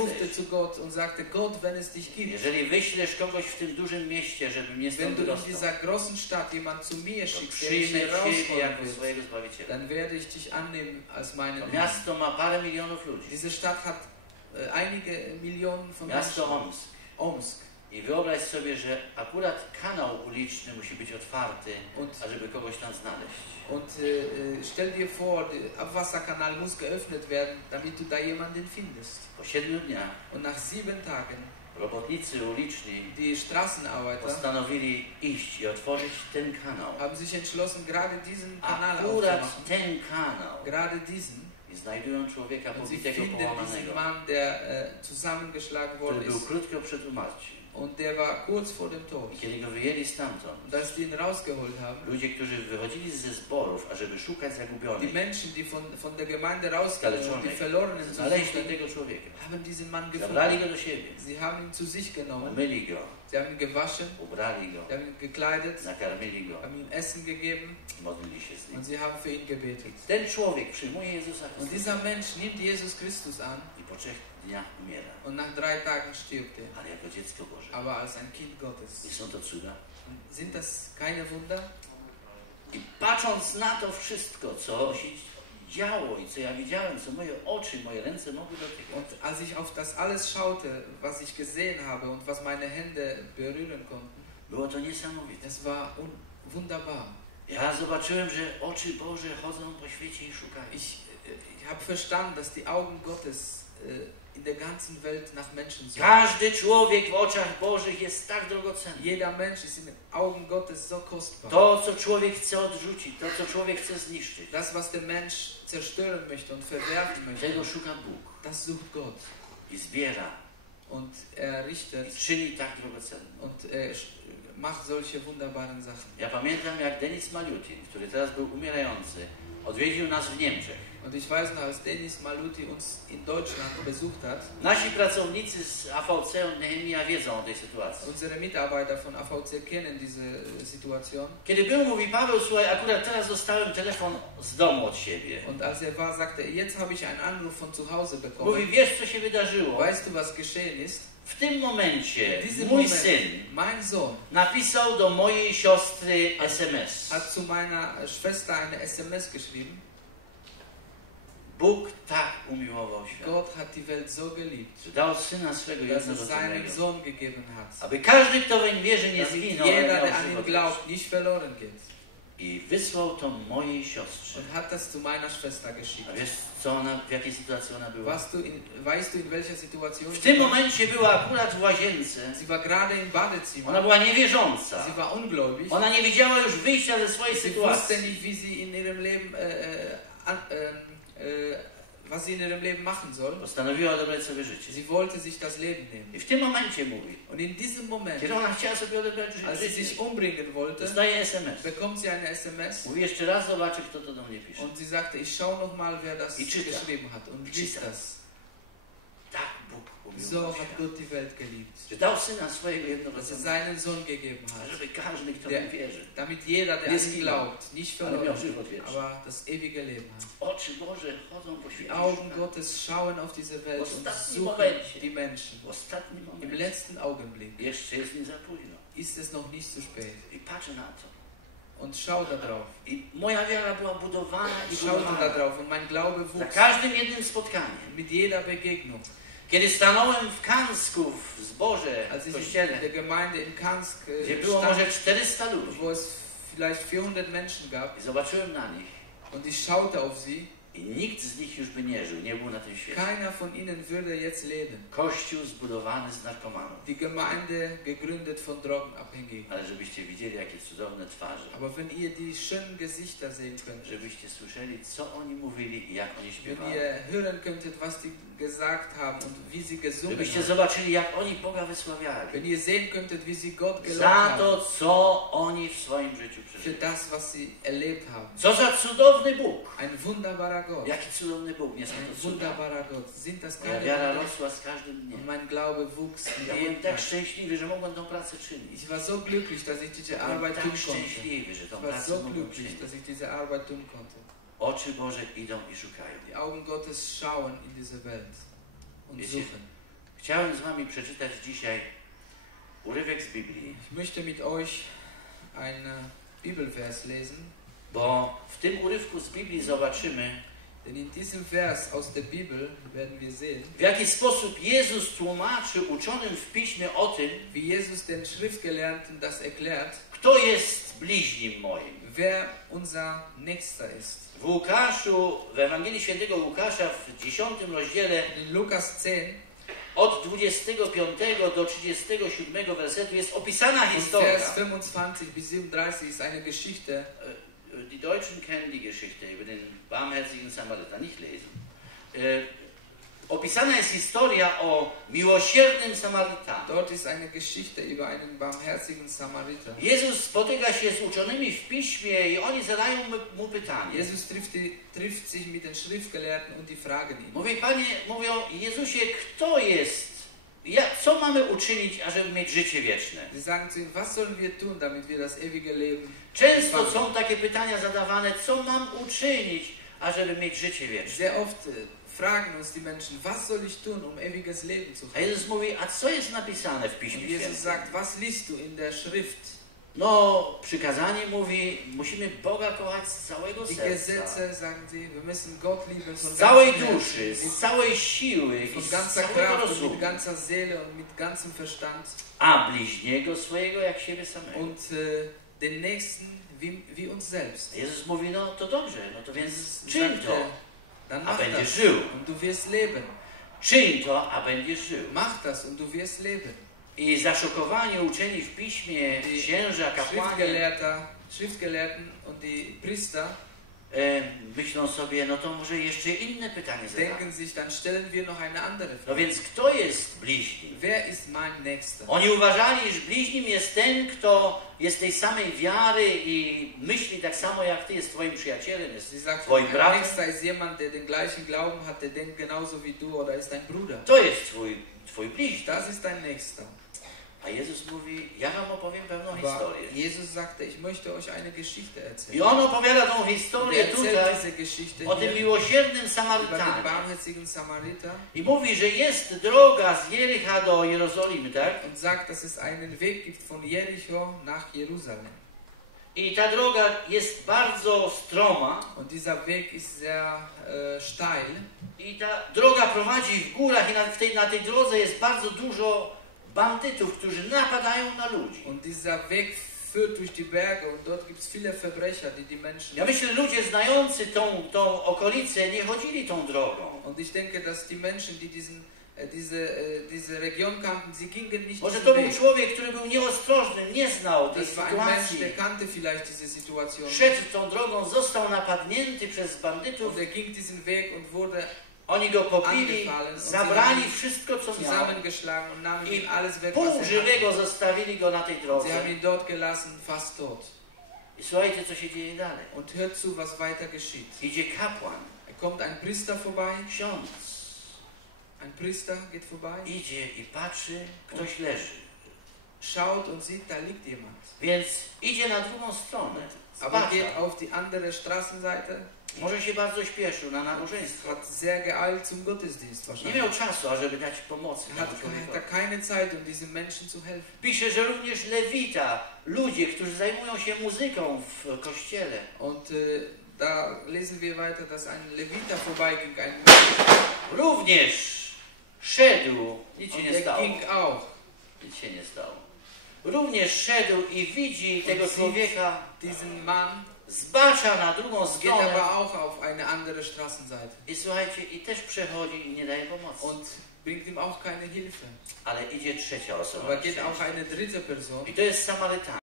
rufte zu Gott und sagte, Gott, wenn es dich gibt, jeżeli wyślesz kogoś w tym dużym mieście, żeby mnie wenn stąd du in wydostał, dieser großen Stadt jemand zu mir to schickst, der mich przyjmę hier Ciebie rausholen jako wird, swojego Zbawiciela. dann werde ich dich annehmen als meinen To Herrn. miasto ma parę milionów ludzi. Diese Stadt hat einige Millionen von Miasto Menschen. Omsk. Omsk. I wyobraź sobie, że akurat kanał uliczny musi być otwarty, ażeby kogoś tam znaleźć. Und stell dir vor, der Abwasserkanal muss geöffnet werden, damit du da jemanden findest. Po 7 dniach Und nach 7 Tagen, robotnicy uliczni die Straßenarbeiter postanowili iść i otworzyć ten kanał. haben sich entschlossen, gerade diesen Kanal Akurat aufzumachen. ten kanał. Gerade diesen. I znajdują człowieka Und sie pobitego, finden diesen połamanego, Mann, der zusammengeschlagen który worden był ist. krótko przed umarciem. Und der war kurz vor dem Tod. I kiedy go wyjęli stamtąd, Und als die ihn rausgeholt haben, ludzie, którzy wychodzili ze zborów, ażeby szukać die zagubionych, Menschen, die von der Gemeinde rausgegangen und die Verlorenen zu znaleźli suchen, tego człowieka. haben diesen Mann Zabrali gefunden. go do siebie, Sie haben ihn zu sich genommen, umyli go, sie haben ihn gewaschen, ubrali go, sie haben ihn gekleidet, nakarmili go, haben ihm Essen gegeben modlili się z nim. und sie haben für ihn gebetet. Ten człowiek przyjmuje Jezusa Und Chrystusa dieser Mensch nimmt Jesus Christus an i po 3 dniach umiera, und nach 3 Tagen stirbt er, ale jako dziecko Boże. aber als ein Kind Gottes. I są to cuda. Und sind das keine Wunder? I patrząc na to wszystko, co się działo i co ja widziałem, co moje oczy, moje ręce mogły dotykać, Und als ich auf das alles schaute, was ich gesehen habe und was meine Hände berühren konnten, było to niesamowite. es war wunderbar. Ja zobaczyłem, że oczy Boże chodzą po świecie i szukają. Ich habe verstanden, dass die Augen Gottes in der ganzen Welt nach Menschen suchen. Każdy człowiek w oczach Bożych jest tak drogocenny. Jeder Mensch ist in den Augen Gottes so kostbar. To, co człowiek chce odrzucić, to, co człowiek chce zniszczyć, Das, was der Mensch zerstören möchte und verwerfen möchte, tego szuka Bóg das sucht Gott. i zbiera Und er i richtet czyni tak drogocennym. und er macht solche wunderbaren Sachen. Ja pamiętam, jak Denis Maliutin, który teraz był umierający, odwiedził nas w Niemczech. Und ich weiß noch, als Denis Maluti uns in Deutschland besucht hat, Nasi pracownicy z AVC od Nehemia wiedzą o tej sytuacji. unsere Mitarbeiter von AVC kennen diese Situation. Kiedy był, mówi Paweł, słuchaj, akurat teraz dostałem telefon z domu od siebie. Und als er war, sagte er, jetzt habe ich einen Anruf von zu Hause bekommen. Mówi, wiesz, co się wydarzyło? Weißt du, was geschehen ist? W tym momencie Diesen mój Moment, syn mein Sohn napisał do mojej siostry SMS. hat zu meiner Schwester eine SMS geschrieben. Bóg tak umiłował świat, Gott hat die Welt so geliebt, że dał Syna swego dass er seinen jednorodzonego, Sohn gegeben hat. aby każdy, kto weń wierzy, nie Damit zginął, ale jeder, miał der an ihn żywot glaubt, wieczny. nicht verloren geht. I wysłał to mojej siostrze. Und hat das zu meiner Schwester geschickt. A wiesz, co ona, w jakiej sytuacji ona była? Weißt du, in welcher Situation W sie tym war? momencie była akurat w łazience. Sie war gerade im Badezimmer. Ona była niewierząca. Sie war ungläubig. Ona nie widziała już wyjścia ze swojej Sie sytuacji. wusste nicht, wie sie in ihrem Leben, was sie in ihrem Leben machen soll. Postanowiła odebrać sobie życie. Sie wollte sich das Leben nehmen. I w tym momencie mówi, Und in diesem Moment, kiedy ona chciała sobie odebrać als sie życie, sich umbringen wollte, dostaje SMS. bekommt sie eine SMS. Mówi, jeszcze raz zobaczy, kto to do mnie pisze. Und sie sagte, ich schau noch mal, wer das I czyta. geschrieben hat. Und I liest czyta. das. Tak Bóg So umiłował hat świat, Gott die Welt geliebt. że dał Syna swojego Dass er jednorodzonego, seinen Sohn gegeben hat. żeby każdy, kto Der- mu wierzy, Damit jeder, der Nie an ihn zginął, glaubt, nicht ale miał verloren, żywot wieczny. aber das ewige Leben hat. Oczy Boże chodzą po Die świecie. Augen Gottes schauen auf diese Welt und Ostatnim suchen momencie. die Menschen. W ostatnim Im momencie letzten Augenblick jeszcze jest nie za późno. ist es noch nicht zu spät. I patrzę na to. Und schau da drauf. I moja wiara była budowana i Ich schaute da budowana. drauf und mein Glaube Za wuchs każdym jednym spotkaniem. mit jeder Begegnung. Kiedy stanąłem w Kansku w zborze, Als w ich in kościele, der Gemeinde in Kansk gdzie było stand, może 400 ludzi, wo es vielleicht 400 Menschen gab, i zobaczyłem na nich, und ich schaute auf sie, i nikt z nich już by nie żył, nie był na tym świecie. keiner von ihnen würde jetzt leben. Kościół zbudowany z narkomanów. Die Gemeinde gegründet von Drogenabhängigen. Ale żebyście widzieli, jakie cudowne twarze, Aber wenn ihr die schönen Gesichter sehen könnt, żebyście słyszeli, co oni mówili i jak oni wenn śpiewali, ihr hören könntet, was die gesagt haben und wie sie gesungen żebyście haben, zobaczyli, jak oni Boga wysławiali, wenn ihr sehen könntet, wie sie Gott gelobt za haben, to, co oni w swoim życiu für przeżyli. das, was sie erlebt haben. Co za cudowny Bóg! Ein wunderbarer Gott. Jaki cudowny Bóg, nie są Ein to cuda. wunderbarer Gott. Sind das Moja keine wiara Wunder? rosła z każdym Und dniem. mein Glaube wuchs mit Ja byłem jedem tak Tag. szczęśliwy, że mogłem tą pracę czynić. Ich war so glücklich, dass ich diese Byłem Arbeit tak tun konnte. szczęśliwy, że tą Ich war pracę so mogłem glücklich, czynić. dass ich diese Arbeit tun konnte. Oczy Boże idą i szukają. Die Augen Gottes schauen in diese Welt und Wiecie, suchen. Chciałem z wami przeczytać dzisiaj urywek z Biblii, Ich möchte mit euch einen Bibelvers lesen, bo w tym urywku z Biblii zobaczymy, denn in diesem Vers aus der Bibel werden wir sehen, w jaki sposób Jezus tłumaczy uczonym w Piśmie o tym, wie Jesus den Schriftgelehrten das erklärt, kto jest bliźnim moim. wer unser Nächster ist. W Łukaszu, w Ewangelii Świętego Łukasza w 10 rozdziale In Lukas 10, od 25 do 37 wersetu jest opisana von historia. Vers 25 bis 37 ist eine Geschichte. Die Deutschen kennen die Geschichte über den barmherzigen Samariter, nicht lesen. Opisana jest historia o miłosiernym Samarytanie. Dort ist eine Geschichte über einen barmherzigen Samariter. Jezus spotyka się z uczonymi w Piśmie i oni zadają mu pytanie. Jesus trifft sich mit den Schriftgelehrten und die fragen ihn. Mówią, Jezusie, kto jest? Co mamy uczynić, ażeby mieć życie wieczne? Sie sagen zu ihm, was sollen wir tun, damit wir das ewige Leben Często empfangen? są takie pytania zadawane, co mam uczynić, ażeby mieć życie wieczne? Sehr oft fragen uns die Menschen, was soll ich tun, um ewiges Leben zu A haben? Jezus mówi, a co jest napisane w Piśmie Und Jesus Świętym? sagt, was liest du in der Schrift? No, przykazanie mówi, musimy Boga kochać z całego Die serca, Gesetze, sagen sie, wir müssen Gott lieben von z całej ganzem duszy, Herzen, z całej siły i von z ganzer całego Kraft und rozumu, mit ganzer Seele und mit ganzem Verstand a bliźniego swojego jak siebie samego. und den Nächsten wie uns selbst. Jezus mówi, no to dobrze, no to więc Jesus czyń sagte, to, dann a mach będziesz das żył. und du wirst leben. Czyń to, a będziesz żył. Mach das und du wirst leben. I zaszokowani uczeni w Piśmie, księża, kapłani, Schriftgelehrten und die Priester myślą sobie, no to może jeszcze inne pytanie zadać. denken sich, dann stellen wir noch eine andere No Frage. więc kto jest bliźnim? Wer ist mein Nächster? Oni uważali, iż bliźnim jest ten, kto jest tej samej wiary i myśli tak samo jak ty, jest twoim przyjacielem, jest Sie sagt, twoim ein bratem. Nächster ist jemand, der den gleichen Glauben hat, der denkt genauso wie du oder ist dein Bruder. To jest twój bliźni. Das ist dein Nächster. A Jezus mówi, ja wam opowiem pewną Aber historię. Jesus sagte, ich möchte euch eine Geschichte I erzählen. on opowiada tą Und er historię erzählt tutaj diese Geschichte o tym hier miłosiernym über den Samarytanie. barmherzigen Samariter I mówi, że jest droga z Jericha do Jerozolimy, tak? und sagt, dass es einen Weg gibt von Jericho nach Jerusalem. I ta droga jest bardzo stroma. Und dieser Weg ist sehr steil. I ta droga prowadzi w górach i na tej drodze jest bardzo dużo bandytów, którzy napadają na ludzi. Und dieser Weg führt durch die Berge und dort gibt es viele Verbrecher, die Menschen... Ja myślę, że ludzie znający tą okolicę nie chodzili tą drogą. Und ich denke, dass die Menschen, die diese Region kannten, sie gingen nicht Może diesen to był Weg. człowiek, który był nieostrożny, nie znał tej Das war ein Mensch, sytuacji. der kannte vielleicht diese Situation. Szedł tą drogą, został napadnięty przez bandytów. Und er ging diesen Weg und wurde Oni go pobili, zabrali wszystko, co miał. zusammengeschlagen und nahmen I ihm alles weg, pół was er żywego hatte. zostawili go na tej Sie drodze. haben ihn dort gelassen, fast tot. I słuchajcie, co się dzieje dalej. Und hört zu, was weiter geschieht. Idzie kapłan, Kommt ein Priester vorbei, ksiądz. ein Priester geht vorbei, Idzie i patrzy, ktoś leży. schaut und sieht, da liegt jemand. Więc idzie na drugą stronę. Aber Zbacza. geht auf die andere Straßenseite, Może się bardzo śpieszył na nabożeństwo. hat sehr geeilt zum Gottesdienst Nie wahrscheinlich. miał czasu, ażeby dać pomocy temu Hat człowiekowi. keine Zeit, um diesen Menschen zu helfen. Pisze, że również lewita, ludzie, którzy zajmują się muzyką w kościele, Und da lesen wir weiter, dass ein Leviter vorbeiging, ein również szedł, nic się und nie der stało. ging auch. Nic się nie stało. Również szedł i widzi tego Und sieht człowieka, diesen Mann, zbacza na drugą geht stronę aber auch auf eine andere Straßenseite i słuchajcie, i też przechodzi i nie daje pomocy. und bringt ihm auch keine Hilfe. Ale idzie trzecia osoba. Aber geht auch eine dritte Person. I to jest Samarytanin.